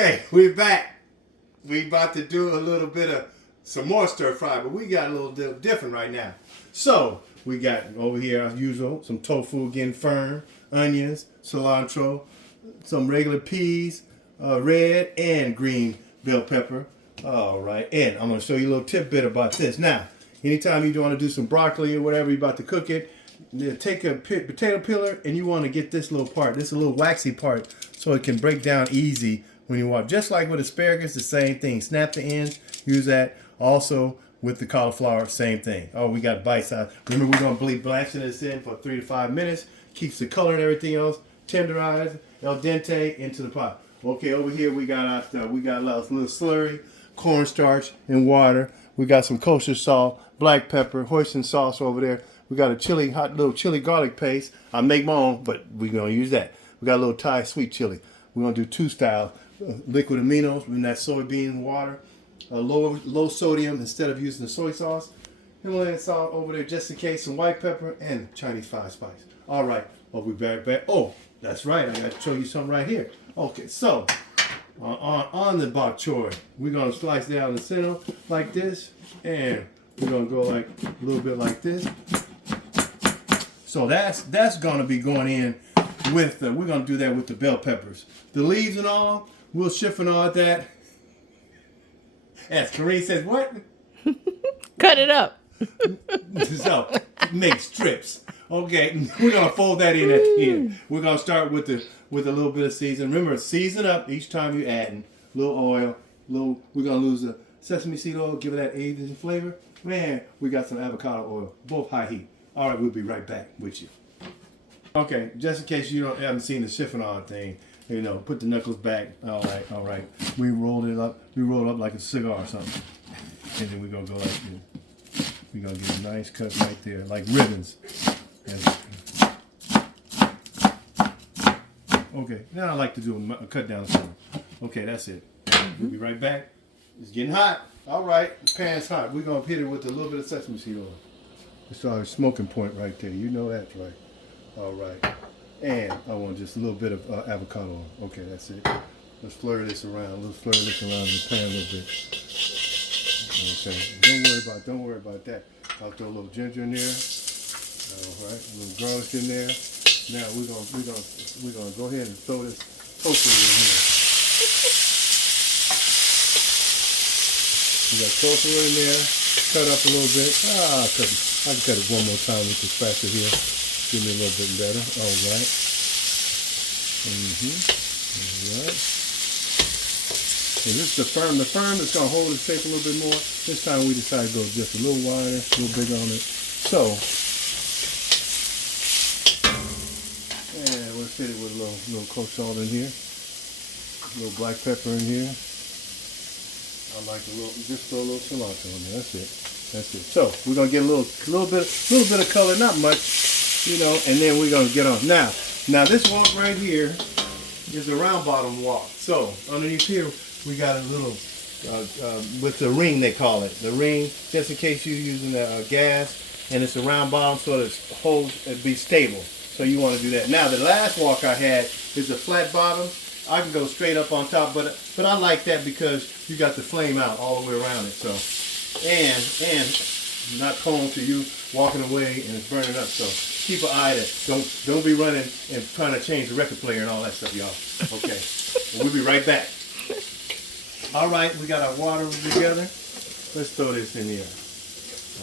Okay, we're back. We about to do a little bit of some more stir fry, but we got a little different right now. So we got over here as usual some tofu again, firm, onions, cilantro, some regular peas, red and green bell pepper. All right, and I'm gonna show you a little tidbit about this. Now, anytime you want to do some broccoli or whatever, you're about to cook it, take a potato peeler and you want to get this little part, this little waxy part, so it can break down easy when you want. Just like with asparagus, the same thing. Snap the ends, use that. Also with the cauliflower, same thing. Oh, we got bite size. Remember, we're gonna be blanching this in for 3 to 5 minutes. Keeps the color and everything else. Tenderize, al dente into the pot. Okay, over here we got our stuff. We got a little slurry, cornstarch and water. We got some kosher salt, black pepper, hoisin sauce over there. We got a little chili garlic paste. I make my own, but we're gonna use that. We got a little Thai sweet chili. We're gonna do 2 styles. Liquid aminos in that soybean water. Low sodium instead of using the soy sauce. Himalayan salt over there just in case. Some white pepper and Chinese 5 spice. All right, we'll be back. Oh, that's right. I got to show you something right here. Okay, so on the bok choy, we're gonna slice down the center like this, and we're gonna go like a little bit like this. So that's gonna be going in with we're gonna do that with the bell peppers, the leaves and all. We'll chiffonade all that. As Kareem says, what? Cut it up. So make strips. Okay, we're gonna fold that in at the end. We're gonna start with a little bit of season. Remember, season up each time you're adding. Little oil, we're gonna lose the sesame seed oil, give it that Asian flavor. Man, we got some avocado oil, both high heat. All right, we'll be right back with you. Okay, just in case you haven't seen the chiffonade thing, you know, put the knuckles back. All right. We rolled it up. We rolled up like a cigar or something, and then we're gonna go like this. We're gonna get a nice cut right there, like ribbons. Okay, now I like to do a cut down the center. Okay, that's it. We'll be right back. It's getting hot. All right, the pan's hot. We're gonna hit it with a little bit of sesame seed oil. It's our smoking point right there. You know that's right. All right. And I want just a little bit of avocado oil. Okay, that's it. Let's flurry this around. Let's flurry this around in the pan a little bit. Okay, don't worry about that. I'll throw a little ginger in there. All right, a little garlic in there. Now we're gonna go ahead and throw this tofu in here. We got tofu in there. Cut up a little bit. I can cut it one more time with this spatula here. Give me a little bit better. All right. All right. And this is the firm. The firm is going to hold its shape a little bit more. This time we decided to go just a little wider, a little bigger on it. So, and let's hit it with a little kosher salt in here. A little black pepper in here. I like just throw a little cilantro in there. That's it. So we're gonna get a little bit of color, not much, you know, and then we're gonna get on. Now this wok right here is a round bottom wok. So underneath here we got a little with the ring, they call it the ring, just in case you're using gas, and it's a round bottom so that it be stable. So you want to do that. Now the last wok I had is a flat bottom. I can go straight up on top, but I like that because you got the flame out all the way around it. So and not prone to you walking away and it's burning up. So keep an eye that don't be running and trying to change the record player and all that stuff, y'all. Okay, we'll be right back. All right, we got our water together. Let's throw this in here.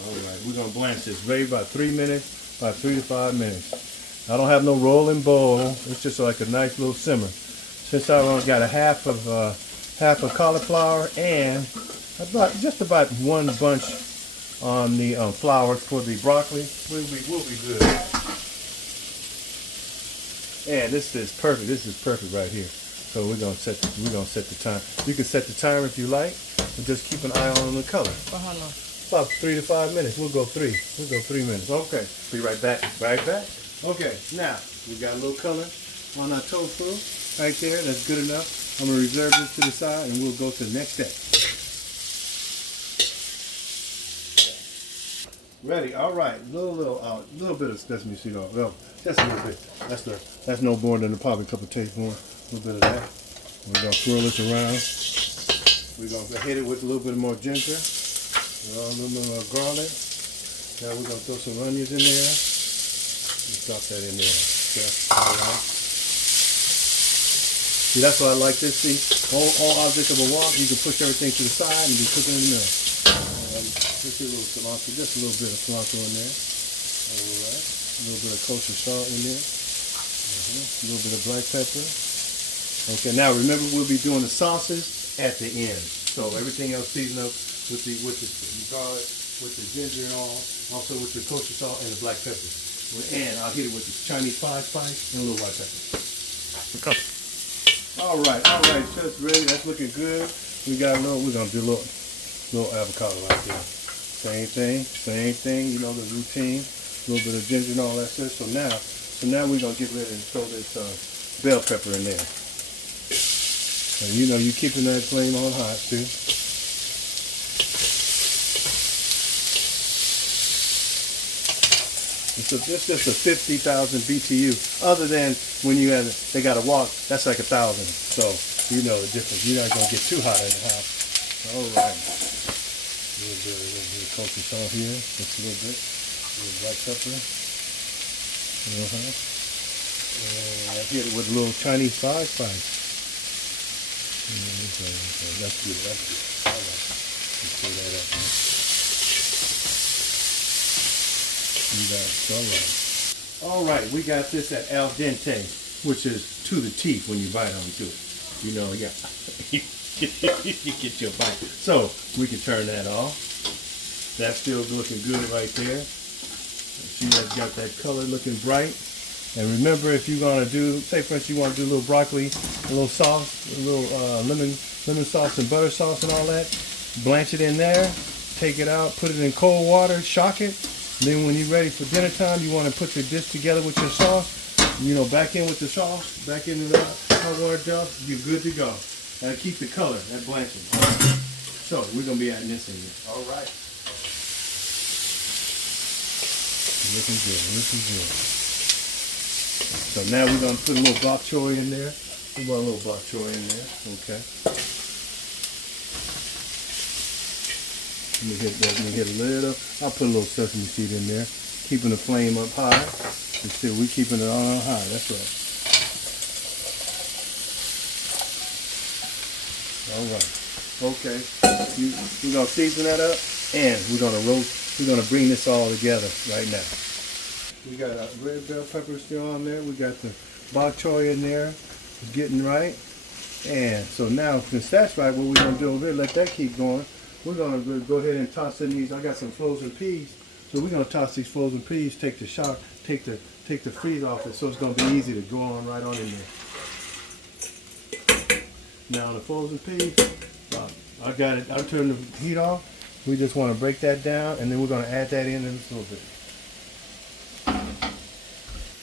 All right, we're gonna blanch this ready about 3 minutes, about 3 to 5 minutes. I don't have no rolling bowl. It's just like a nice little simmer. Since I only got a half of cauliflower and just about 1 bunch on the flour for the broccoli, we'll be good. And this is perfect. This is perfect right here. So we're gonna set the time. You can set the timer if you like, and just keep an eye on the color. For how long? About 3 to 5 minutes. We'll go 3 minutes. Okay. Be right back. Okay. Now we got a little color on our tofu. Right there, that's good enough. I'm gonna reserve this to the side and we'll go to the next step. Ready, all right, little bit of sesame seed oil. Well, just a little bit. That's no more than a probably cup of tablespoon. A little bit of that. We're gonna swirl this around. We're gonna hit it with a little bit more ginger, a little bit more garlic. Now we're gonna throw some onions in there. Let's drop that in there. Just all right. See, that's why I like this. See, all object of a wok, you can push everything to the side and be cooking in the middle. Just a little cilantro, just a little bit of cilantro in there. All right. A little bit of kosher salt in there. A little bit of black pepper. Okay, now remember we'll be doing the sauces at the end. So everything else seasoned up with the garlic, with the ginger and all, also with the kosher salt and the black pepper. And I'll hit it with the Chinese spice and a little white pepper. Okay. All right, that's ready. That's looking good. We're gonna do a little avocado right there. Same thing. You know the routine. A little bit of ginger and all that stuff. So now we're gonna get ready and throw this bell pepper in there. And you know you're keeping that flame on hot too. It's just a 50,000 BTU. Other than when they got a wok, that's like 1,000. So you know the difference. You're not gonna get too hot in the house. All right. A little bit of kosher salt here. Just a little bit. A little black pepper. And I hit it with a little Chinese spice. Okay. That's good. All right. Let's pull that up, man. All right, we got this at al dente, which is to the teeth when you bite onto it. You know, yeah, you get your bite. So we can turn that off. That's still looking good right there. See, that's got that color looking bright. And remember, if you're gonna do, say for instance, you want to do a little broccoli, a little sauce, a little lemon sauce and butter sauce and all that, blanch it in there, take it out, put it in cold water, shock it. Then when you're ready for dinner time, you want to put your dish together with your sauce. You know, back in with the sauce, back in the hot water jar, you're good to go. And keep the color, that blanching. So we're going to be adding this in here. All right. Looking good. So now we're going to put a little bok choy in there. We want a little bok choy in there. Okay. Let me hit a little. I'll put a little sesame seed in there, keeping the flame up high. And still, we keeping it on high. That's right. All right. Okay. We're gonna season that up, and we're gonna roast. We're gonna bring this all together right now. We got a red bell pepper still on there. We got the bok choy in there. It's getting right. And so now, since that's right, what we're gonna do over here, let that keep going. We're going to go ahead and toss in these. I got some frozen peas. So we're going to toss these frozen peas, take the shock, take the freeze off it, so it's going to be easy to go on right on in there. Now the frozen peas, I got it. I turned the heat off. We just want to break that down, and then we're going to add that in just a little bit.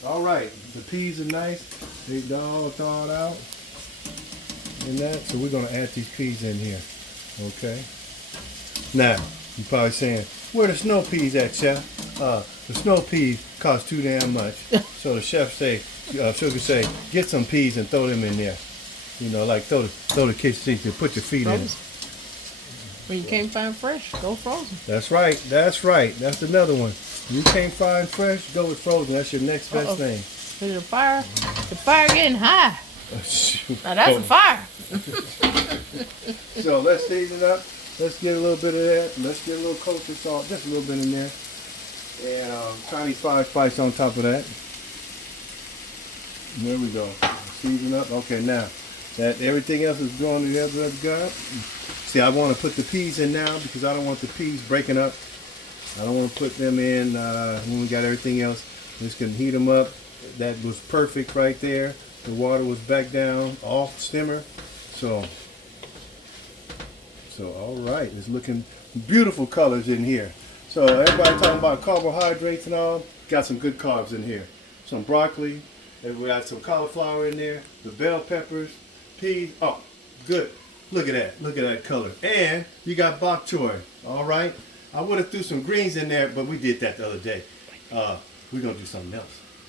All right, the peas are nice. They're all thawed out. And that, so we're going to add these peas in here. Okay. Now, you're probably saying, where the snow peas at, chef? The snow peas cost too damn much. So the chef say, Sugar say, get some peas and throw them in there. You know, like throw the kitchen sink and put your feet in it. When you can't find fresh, go frozen. That's right. That's another one. You can't find fresh, go with frozen. That's your next best thing. The fire getting high. Now that's a fire. So let's season it up. Let's get a little bit of that. Let's get a little kosher salt, just a little bit in there. And Chinese spice on top of that. There we go. Season up. Okay, now that everything else is going together, that's good. See, I want to put the peas in now because I don't want the peas breaking up. I don't want to put them in when we got everything else. Just gonna heat them up. That was perfect right there. The water was back down, off simmer. So all right, it's looking beautiful colors in here. So everybody talking about carbohydrates and all, got some good carbs in here. Some broccoli, and we got some cauliflower in there, the bell peppers, peas. Oh, good. Look at that color. And you got bok choy. All right. I would have threw some greens in there, but we did that the other day. We're gonna do something else.